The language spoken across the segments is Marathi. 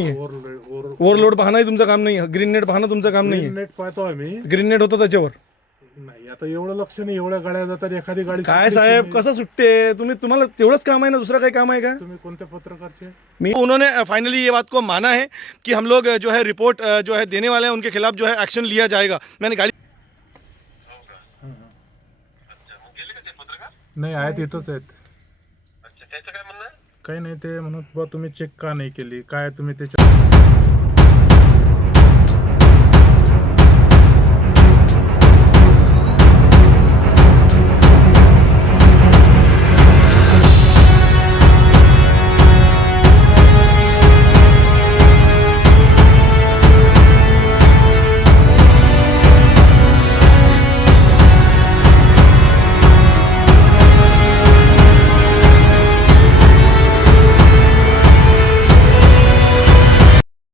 ओव्हरलोड पाहणं तुमचं काम नाही, ग्रीन नेट पाहणं तुमचं काम नाही. नेट पाहतो आम्ही. ग्रीन नेट होतं त्याच्यावर नाही आता एवढं लक्ष नाही, एवढ्या गाड्या जातात, एखादी गाडी काय साहेब कसं सुट्टे तुम्हाला तेवढंच काम आहे ना, दुसरं काही काम आहे का? तुम्ही कोणत्या पत्रकारचे? मी उन्होंने फाइनली ये बात को माना है कि हम लोग जो है रिपोर्ट जो है देने वाले हैं, उनके खिलाफ जो है एक्शन लिया जाएगा. मैंने गाड़ी नाही आहेत, इथंच आहेत. काही नाही, ते म्हणत बा तुम्ही चेक का नाही केली, काय तुम्ही त्याच्या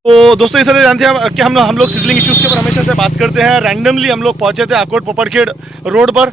तो दोस्तों इस तरह जानते हैं कि हम लोग सिजलिंग इश्यूज़ के ऊपर हमेशा से बात करते हैं. रैंडमली हम लोग पहुंचे थे आकोट पोपड़खेड़ रोड पर.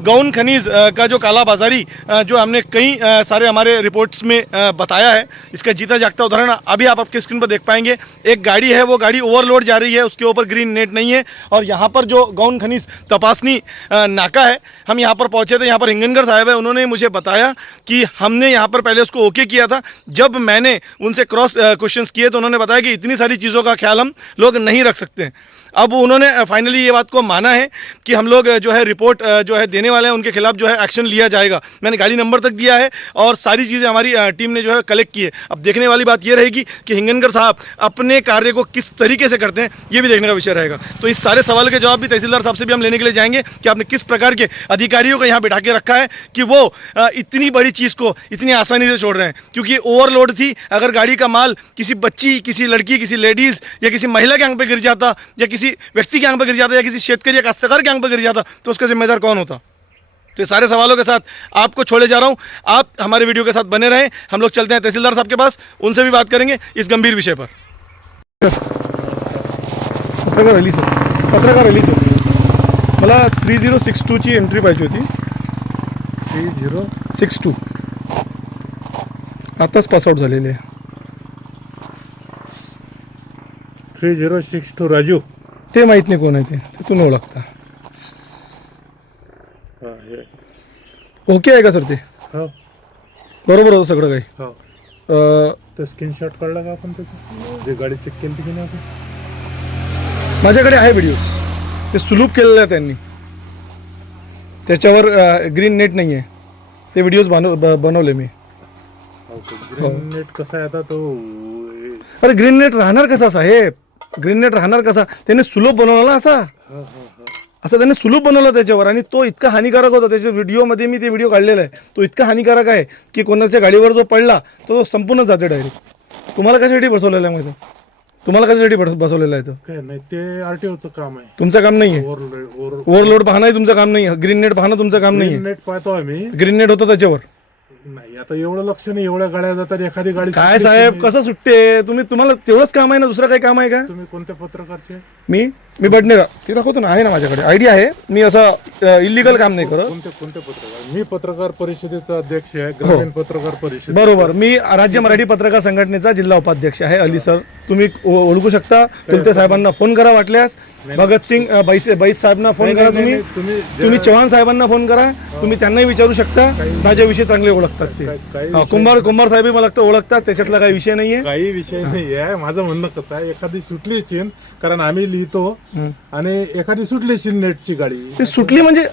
गौन खनिज का जो काला बाजारी जो हमने कई सारे हमारे रिपोर्ट्स में बताया है, इसका जीता जागता उदाहरण अभी आप आपके स्क्रीन पर देख पाएंगे. एक गाड़ी है, वो गाड़ी ओवरलोड जा रही है, उसके ऊपर ग्रीन नेट नहीं है. और यहाँ पर जो गौन खनिज तपासनी नाका है, हम यहाँ पर पहुँचे थे. यहाँ पर हिंगनगर साहब है, उन्होंने मुझे बताया कि हमने यहाँ पर पहले उसको ओके किया था. जब मैंने उनसे क्रॉस क्वेश्चंस किए तो उन्होंने बताया कि इतनी सारी चीज़ों का ख्याल हम लोग नहीं रख सकते हैं. अब उन्होंने फाइनली ये बात को माना है कि हम लोग जो है रिपोर्ट जो है देने वाले हैं, उनके खिलाफ जो है एक्शन लिया जाएगा. मैंने गाड़ी नंबर तक दिया है और सारी चीज़ें हमारी टीम ने जो है कलेक्ट की है. अब देखने वाली बात ये रहेगी कि हिंगनगर साहब अपने कार्य को किस तरीके से करते हैं, ये भी देखने का विषय रहेगा. तो इस सारे सवाल के जवाब भी तहसीलदार साहब से भी हम लेने के लिए जाएंगे कि आपने किस प्रकार के अधिकारियों को यहाँ बिठा के रखा है कि वो इतनी बड़ी चीज़ को इतनी आसानी से छोड़ रहे हैं. क्योंकि ओवरलोड थी. अगर गाड़ी का माल किसी बच्ची, किसी लड़की, किसी लेडीज़ या किसी महिला के आंख पे गिर जाता, या किसी व्यक्ति के आंख पे गिर जाता, या किसी शेतकरी या काश्तकार के आंख पे गिर जाता, तो उसका जिम्मेदार कौन होता? तो ये सारे सवालों के साथ आपको छोड़े जा रहा हूँ. आप हमारे वीडियो के साथ बने रहें. हम लोग चलते हैं तहसीलदार साहब के पास, उनसे भी बात करेंगे इस गंभीर विषय पर. पत्रकार अली सर, मला 3062 ची एंट्री पाहिजे होती. 3062 आताच पासआउट झालेले आहे. 3062 राजू, ते माहीत नाही कोण आहे ते तुम्ही ओळखता. ओके आहे का सर? ते हो बरोबर होतं सगळं काही. हो. तर स्क्रीनशॉट काढला का आपण त्याचा, जे गाडी चेक केली की नाही आपण? माझ्याकडे आहे व्हिडिओज, ते सुलूप केलेलं आहे त्यांनी, त्याच्यावर ग्रीन नेट नाही आहे. ते व्हिडिओज बनवले मी. ग्रीन नेट कसा आहे आता तो? अरे ग्रीन नेट राहणार कसा साहेब? ग्रीन नेट राहणार कसा? त्याने सुलूप बनवला ना असा, असं त्याने सुलूप बनवलं त्याच्यावर. आणि तो इतका हानिकारक होता. त्याच्या व्हिडिओमध्ये मी ते व्हिडिओ काढलेला आहे. तो इतका हानिकारक आहे की कोणाच्या गाडीवर जो पडला तो संपूर्ण जाते डायरेक्ट. तुम्हाला कशासाठी बसवलेला आहे माझं? तुम्हाला कशासाठी बसवलेला आहे तो? काय नाही, ते आरटीओचं काम आहे. तुमचं काम नाही आहे. ओव्हरलोड पाहणं तुमचं काम नाही. ग्रीन नेट पाहणं तुमचं काम नाही. नेट पाहतो आम्ही. ग्रीन नेट होतं त्याच्यावर नाही आता एवढं लक्ष नाही, एवढ्या गाड्या जातात, एखादी गाडी काय साहेब कसं सुट्टे तुम्हाला तेवढंच काम आहे ना, दुसरं काही काम आहे का? तुम्ही कोणत्या पत्रकारचे? मी बडनेरा ते दाखवतो ना, आहे ना माझ्याकडे आयडिया आहे. मी असं इलिगल काम नाही करत. कोणते पत्रकार? मी पत्रकार परिषदेचा अध्यक्ष आहे, ग्रामीण पत्रकार परिषद. बरोबर. मी राज्य मराठी पत्रकार संघटनेचा जिल्हा उपाध्यक्ष आहे. अली सर तुम्ही ओळखू शकता. कुलते साहेबांना फोन करा, वाटल्यास भगतसिंग बैस साहेबांना फोन करा. तुम्ही चव्हाण साहेबांना फोन करा. तुम्ही त्यांनाही विचारू शकता. माझ्याविषयी चांगले ओळखतात ते. कुंभार साहेब मला ओळखतात. त्याच्यातला काही विषय नाहीये. काही विषय नाही आहे. माझं म्हणणं कसं आहे, एखादी सुटली चीन, कारण आम्ही लिहितो, आणि एखादी सुटली चीन नेटची गाडी, ती सुटली म्हणजे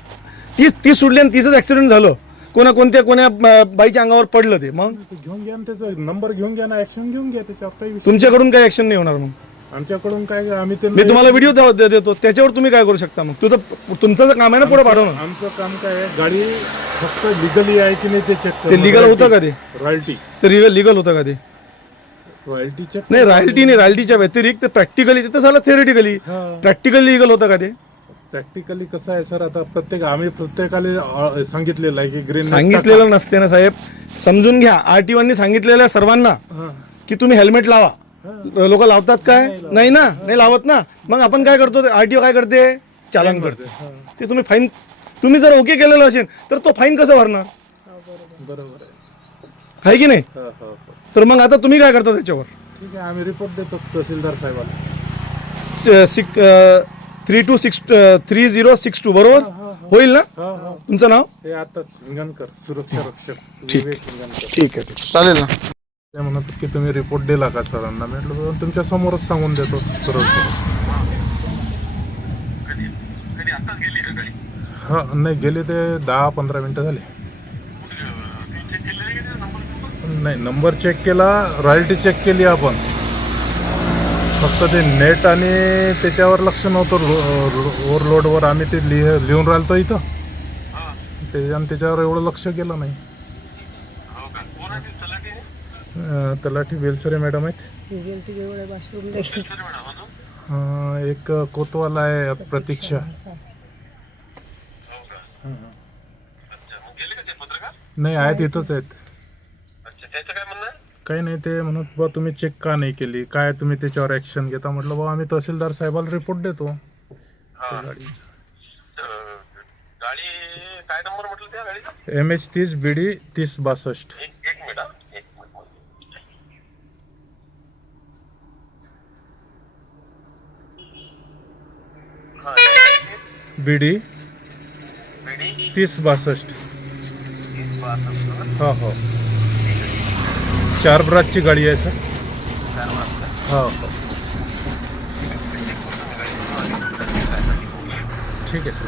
ती सुटली आणि तिचंच ऍक्सिडेंट झालं. कोण्या बाईच्या अंगावर पडलं ते. मग घेऊन घ्या ना, त्याचा नंबर घेऊन घ्या ना, ऍक्शन घेऊन घ्या त्याच्यावर. काही तुमच्याकडून काही ऍक्शन नाही होणार. मग आमच्याकडून काय, आम्ही ते मी तुम्हाला व्हिडिओ देतो, त्याच्यावर तुम्ही काय करू शकता. मग तुमचं काम आहे ना पुढे पाठवणं. आमचं काम काय आहे, गाडी फक्त लिगली आहे की नाही ते चेक. ते लिगल होतं का? ते रॉयल्टी ते लिगल होतं का? ते रॉयल्टी चेक नाही, रॉयल्टी नाही. रॉयल्टीच्या व्यतिरिक्त प्रॅक्टिकली तिथं झालं, थेरिटिकली. प्रॅक्टिकली लिगल होतं का ते? प्रॅक्टिकली कसं आहे सर, आता आम्ही प्रत्येकाला सांगितलेलं आहे की ग्रीन. सांगितलेलं नसते ना साहेब, समजून घ्या. आरटीओनी सांगितलेलं आहे सर्वांना की तुम्ही हेल्मेट लावा. लोक लावतात काय? नाही ना, नाही लावत ना. मग आपण काय करतो, आरटीओ काय करते? चालन करते. ते तुम्ही फाईन, तुम्ही जर ओके केलेलं असेल तर तो फाईन कसं भरणार? बरोबर आहे की नाही? तर मग आता तुम्ही काय करता त्याच्यावर? ठीक आहे, आम्ही रिपोर्ट देतो तहसीलदार साहेबाला. 3262 बरोबर होईल ना? हो हो, तुमचं नाव? हे आताच हिंगणकर, सुरक्षा रक्षक ठीक. विवेक हिंगणकर. ठीक आहे, चालेल ना. ते म्हणत की तुम्ही रिपोर्ट दिला का सरांना? म्हटलं तुमच्या समोरच सांगून देतो सरळ सरळ. हा नाही, गेले ते 10-15 मिनटं झाले. नाही, नंबर चेक केला, रॉयल्टी चेक केली आपण, फक्त ते नेट आणि त्याच्यावर लक्ष नव्हतं. ओव्हरलोडवर आम्ही ते लिहून राहिलो इथं, त्याच्यावर एवढं लक्ष केलं नाही. तलाठी बेलसरे मॅडम आहेत. एक कोतवाल आहे प्रतीक्षा. नाही आहेत, इथंच आहेत. काही नाही, ते म्हणत बा तुम्ही चेक का नाही केली, काय तुम्ही त्याच्यावर ऍक्शन घेता? म्हटलं बा आम्ही तहसीलदार साहेबाला रिपोर्ट देतो. गाडी काय नंबर म्हटलं त्या गाडीचा? MH 30 BD 3062. एक मिनिट, एक मिनिट. BD BD 3062. 3062. हो हो, 4 ब्राचची गाडी आहे सर. हो हो, ठीक आहे सर.